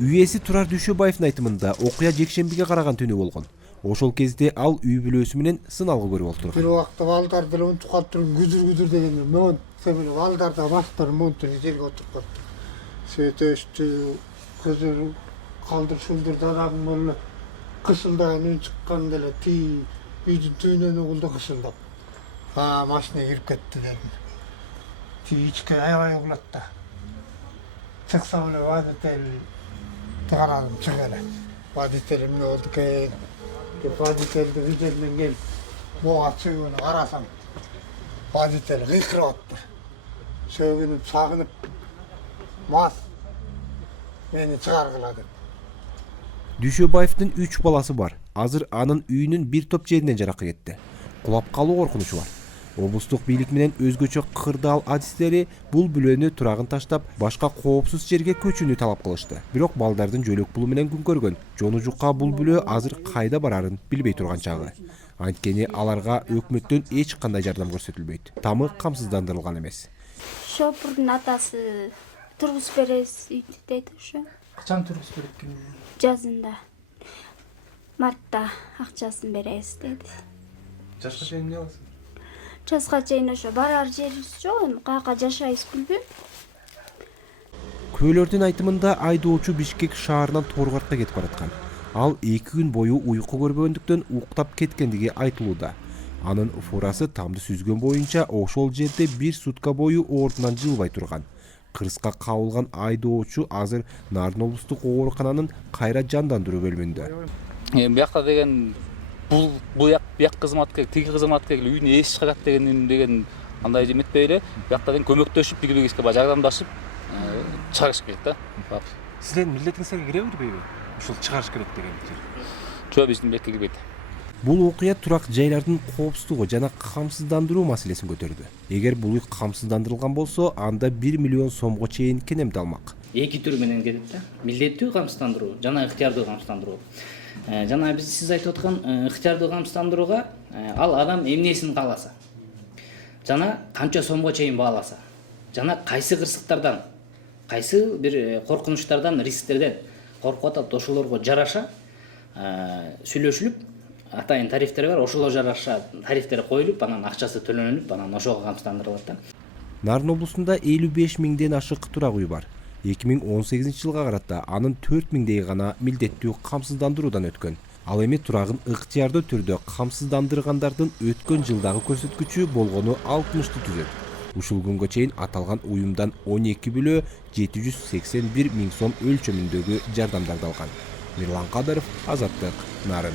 Үй ээси Турар Дүйшөбаевдин айтымында окуя жекшембиге караган түнү болгон. Ошол кезде ал үй бүлөсү менен сыналгы көрүп отурган. Бир убакта балдар деле унтуп туруп күдүр дегенде мен себеле балдар да баштары монтур жерге отуруп калды. Сөйтөштү, көзөрү калдыр шулдыр дадам болу кышылдаган үн чыккан деле үйдүн түбүнөн угулду кышылдап. Машина кирип кетти дедим. Ичке аябай угулат да. Чыкса эле водитель карадым чыга эле. Водитель эмне болду экен? Водительди бир жерден келип буга чыгып карасам водитель кыйкырып атты. Сөгүнүп сагынып мас мени чыгаргыла деп. Дүйшөбаевдин 3 баласы бар. Азыр анын үйүнүн бир топ жеринен жаракы кетти. Кулап калуу коркунучу бар. Облустук бийлик менен өзгөчө кырдаал адистери бул бүлөнү турагын таштап, башка коопсуз жерге көчүүнү талап кылышты. Бирок балдардын жөлөк булу менен күн көргөн. Жону жукка бул бүлө азыр кайда барарын билбей турган чагы. Анткени аларга өкмөттөн эч кандай жардам көрсөтүлбөйт. Тамы камсыздандырылган эмес. Шопурдун атасы тургуз беребиз үйдү дейт ошо. Качан тургуз берет экен? Жазында. Мартта акчасын беребиз деди. Жашка чейин эмне кыласың? Жазга чейин ошо барар жерибиз жок, эми каяка жашайбыз билбейм. Күбөлөрдүн айтымында айдоочу Бишкек шаарынан Торгартка кетип бараткан. Ал 2 күн бою уйку көрбөгөндүктөн уктап кеткендиги айтылууда. Анын фурасы тамды сүзгөн боюнча ошол жерде 1 сутка бою ордунан жылбай турган. Кырска кабылган айдоочу азыр Нарын облустук оорукананын кайра жандандыруу бөлүмүндө. Биякта деген бияк кызмат керек, тиги кызмат керек, үйүнө эс чыгат деген андай эметпей эле, биякта деген көмөктөшүп, бири-бирибизге жардамдашып чыгарыш керек да. Сиздердин милдетиңизге киребийби? Ушул чыгарыш керек деген жер. Жок, биздин милдетке кирбейт. Бул окуя турак жайлардын коопсуздугу жана камсыздандыруу маселесин көтөрдү. Эгер бул үй камсыздандырылган болсо, анда 1 миллион сомго чейин кенемди алмак. Эки түр менен кетет да. Милдеттүү камсыздандыруу жана ыктыярдуу камсыздандыруу. Жана сиз айтып аткан ыктыярдуу камсыздандырууга ал адам эмнесин кааласа. Жана канча сомго чейин бааласа. Жана кайсы кырсыктардан, кайсы бир коркунучтардан, рисктерден коркуп атат, ошолорго жараша сүйлөшүлүп, атайын тарифтер бар, ошолго жараша тарифтер коюлуп, анан акчасы төлөнүп, анан ошого камсыздандырылат да. Нарын облусунда 55 миңден ашык турак үй бар. 2018-жылга карата анын 4 миңдей гана милдеттүү камсыздандыруудан өткөн. Ал эми турагын ыктыярдуу түрдө камсыздандыргандардын өткөн жылдагы көрсөткүчү болгону 60-ты түзөт. Ушул күнгө чейин аталган уюмдан 12 бүлө 781 миң сом өлчөмүндөгү жардамдарды алган. Мирлан Кадыров, Азаттык, Нарын.